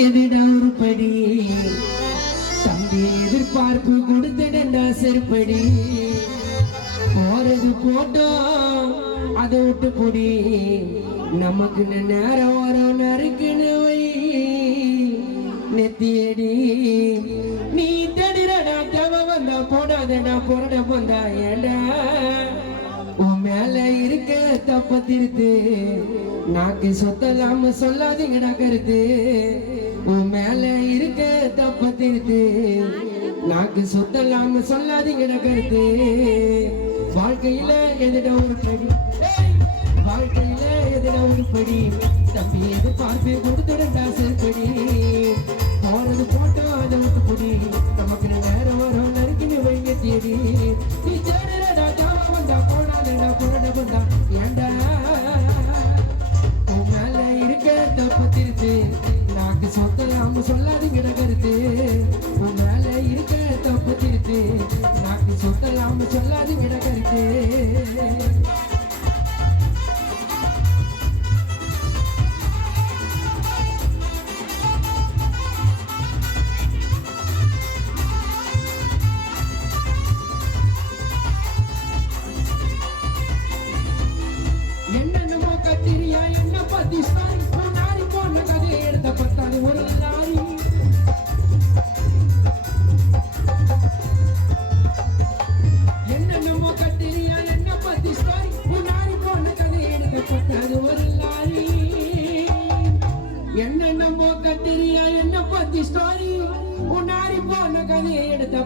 எதிட ஒரு படி தம்பி எதிர்பார்ப்பு கொடுத்துடா செருப்படி போறது போட்டோம் அதை விட்டு பொடி நமக்கு நேரம் வரும் நறுக்குன்னு வை நெத்தியடி நீ தடுறடா தேவை வந்தா போடாதடா போராட வந்தா ஏண்டா உன் மேல இருக்க தப்ப திருத்து நாக்கு சொத்தலாம சொல்லாதீங்கடா கருத்து உன் மேல இருக்க தப்ப திருத்து நாக்கு சொத்தலாம சொல்லாதீங்கடா கருத்து வாழ்க்கையில எதிட ஒரு படி வாழ்க்கையில எதிட ஒரு படி தம்பி எதிர்பார்ப்பு கொடுத்துடா செருப்படி போறது போட்டோம் அதை விட்டு பொடி நமக்கு நேரம் வரும் நறுக்கின்னு வைங்க தேடி நீ சேரடா ஜாவா வந்தா போடாதடா புரட வந்தா ஏண்டா உன் மேல இருக்க தப்பு திருத்து நாக்கு சொத்தலாம சொல்லாதீங்கடா கருத்து உன் மேல இருக்க தப்பு திருத்து நாக்கு சொத்தலாம சொல்லாதீங்கடா கருத்து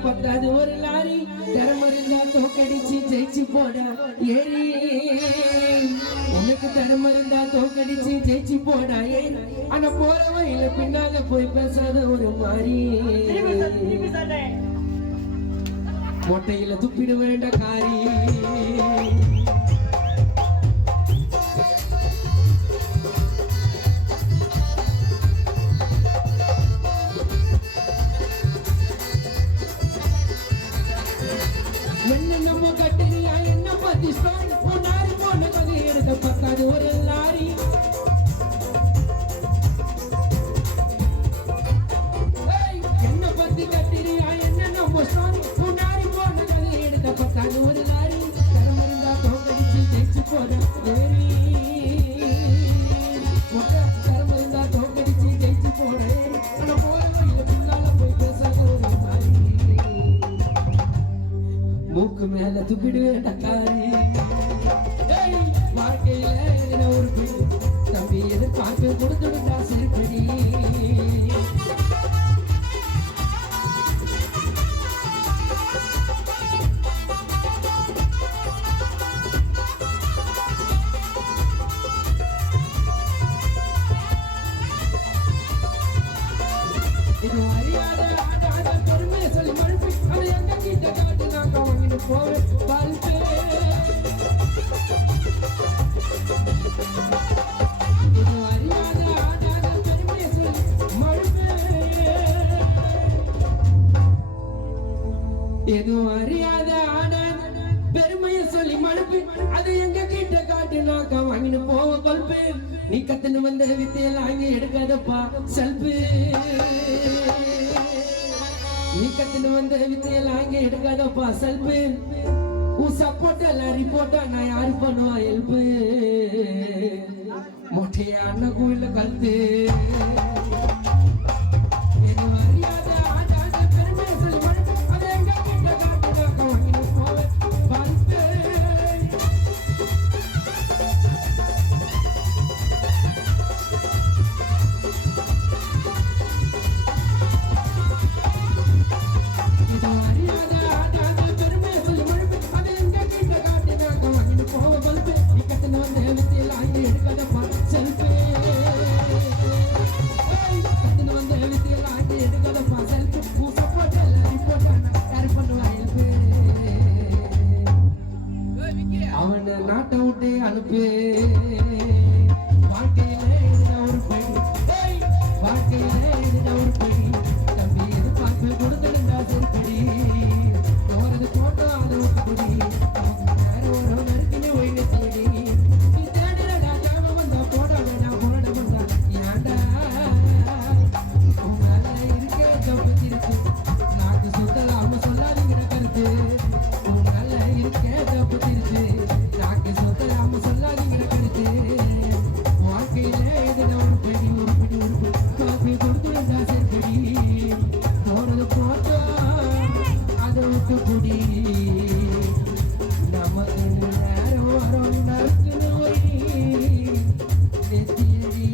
பத்தாது ஒரு லாரி தரமருந்தா தோக்கடிச்சு ஜெயிச்சு போட ஏறி உனக்கு தரமருந்தா தோக்கடிச்சு ஜெயிச்சு போட ஏறி ஆனா போற வழியில பின்னால போய் பேசாத ஒரு மாதிரி மொட்டையில துப்பிட வேண்ட காரி என்னென்னமோ கட்டுறியா என்ன பத்தி ஸ்டோரி உன்னாரி போன கதை எடுத்த பக்காது ஒரு லாரி என்ன பத்தி கட்டுறியா என்னென்னமோ ஸ்டோரி உன்னாரி போன கதை எடுத்த பக்காது ஒரு லாரி தரமருந்தா தோக்கடிச்சு ஜெயிச்சு போட ஏறி தரமருந்தா தோக்கடிச்சு ஜெயிச்சு போட ஏறி ஆனா போற வழியில பின்னால போய் பேசாத ஒரு மாதிரி மூக்கு மேல துப்பிடுவேன் காரி வாழ்க்கையில ஒரு தம்பி எதிர்பார்ப்பு கொடுத்துடுதா செருப்படி இது அறியாத ஆடாத பெருமையை சொல்லி மழுப்பி அதை எங்க கிட்ட காட்டு நாங்க வாங்கிட்டு போவேன் பல்பே இது அறியாத ஆடாத பெருமையை சொல்லி மழுப்பே இது அறியாத ஆடாத பெருமையை சொல்லி மழுப்பி அதை எங்க கிட்ட காட்டு நாங்க வாங்கிட்டு போவோம் கொல்பே நீ கத்துன்னு வந்த வித்தையெல்லாம் அங்க எடுக்காதப்பா செல்பு நீ கத்துன்னு வந்த வித்தையெல்லாம் அங்க எடுக்காதப்பா செல்பு உன் சப்போர்ட் எல்லாம் ரிப்போர்ட்டா நான் யாரு பண்ணுவா ஹெல்ப் மொட்டையா அண்ணன் கோயில கழுத்து சாத்துக்குடி நமக்கு நேரம் வரும் நறுக்குன்னு ஒய் நெத்தியடி